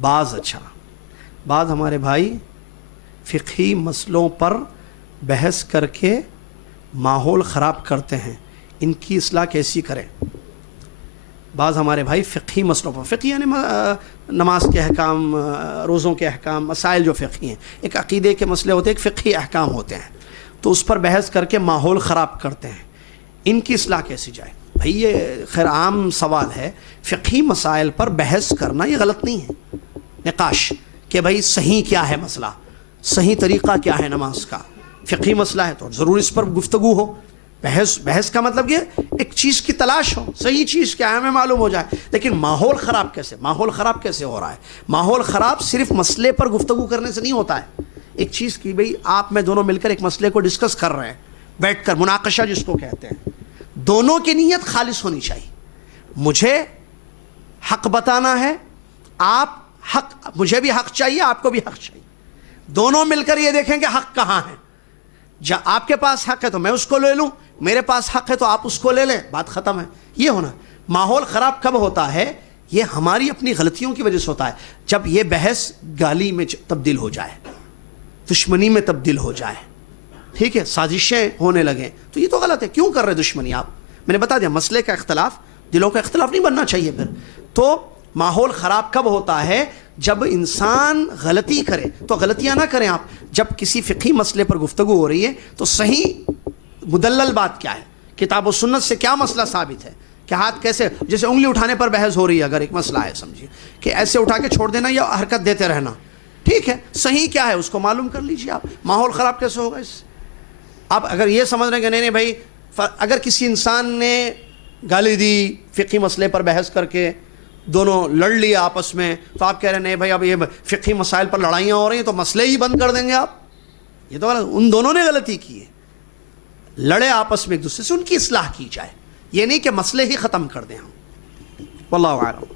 بعض ہمارے بھائی فقہی مسئلوں پر بحث کر کے ماحول خراب کرتے ہیں، ان کی اصلاح کیسی کریں؟ بعض ہمارے بھائی فقہی مسئلوں پر، فقہی یعنی نماز کے احکام، روزوں کے احکام، مسائل جو فقہی ہیں، ایک عقیدے کے مسئلے ہوتے ہیں، ایک فقہی احکام ہوتے ہیں، تو اس پر بحث کر کے ماحول خراب کرتے ہیں، ان کی اصلاح کیسی جائے؟ بھائی یہ خیر عام سوال ہے، فقہی مسائل پر بحث کرنا یہ غلط نہیں ہے، نقاش کہ بھائی صحیح کیا ہے مسئلہ، صحیح طریقہ کیا ہے نماز کا، فقہی مسئلہ ہے تو ضرور اس پر گفتگو ہو، بحث کا مطلب یہ ایک چیز کی تلاش ہو، صحیح چیز کیا ہے ہمیں معلوم ہو جائے، لیکن ماحول خراب کیسے ہو رہا ہے؟ ماحول خراب صرف مسئلے پر گفتگو کرنے سے نہیں ہوتا ہے، ایک چیز کی بھئی آپ میں دونوں مل کر ایک مسئلے کو ڈسکس کر رہے ہیں، بیٹھ کر مناقشہ جس کو کہتے ہیں، دونوں کی نیت خالص ہونی چاہیے، مجھے حق بتانا ہے، مجھے بھی حق چاہیے، آپ کو بھی حق چاہیے، دونوں مل کر یہ دیکھیں کہ حق کہاں ہے، آپ کے پاس حق ہے تو میں اس کو لے لوں، میرے پاس حق ہے تو آپ اس کو لے لیں، بات ختم ہے۔ یہ ہونا ماحول خراب کب ہوتا ہے؟ یہ ہماری اپنی غلطیوں کی وجہ سے ہوتا ہے، جب یہ بحث گالی میں تبدیل ہو جائے، دشمنی میں تبدیل ہو جائے، ٹھیک ہے، سازشیں ہونے لگیں، تو یہ تو غلط ہے۔ کیوں کر رہے دشمنی آپ؟ میں نے بتا دیا، مسئلے کا اختلاف، دلوں کا اختلاف نہیں بننا چاہیے پھر۔ تو ماحول خراب کب ہوتا ہے؟ جب انسان غلطی کرے، تو غلطیاں نہ کریں آپ، جب کسی فقہی مسئلے پر گفتگو ہو رہی ہے تو صحیح مدلل بات کیا ہے، کتاب و سنت سے کیا مسئلہ ثابت ہے کہ ہاتھ کیسے، جیسے انگلی اٹھانے پر بحث ہو رہی ہے، اگر ایک مسئلہ ہے سمجھیے کہ ایسے اٹھا کے چھوڑ دینا یا حرکت دیتے رہنا، ٹھیک ہے، صحیح کیا ہے اس کو معلوم کر لیجیے آپ، ماحول خراب کیسے ہوگا اس سے؟ آپ اگر یہ سمجھ رہے ہیں کہ نہیں بھائی، اگر کسی انسان نے گالی دی فقہی مسئلے پر بحث کر کے، دونوں لڑ لیے آپس میں، تو آپ کہہ رہے ہیں نہیں بھائی اب یہ فقہی مسائل پر لڑائیاں ہو رہی ہیں تو مسئلے ہی بند کر دیں گے آپ، یہ تو ان دونوں نے غلطی کی ہے، لڑے آپس میں ایک دوسرے سے، ان کی اصلاح کی جائے، یہ نہیں کہ مسئلے ہی ختم کر دیں ہم۔ واللہ اعلم۔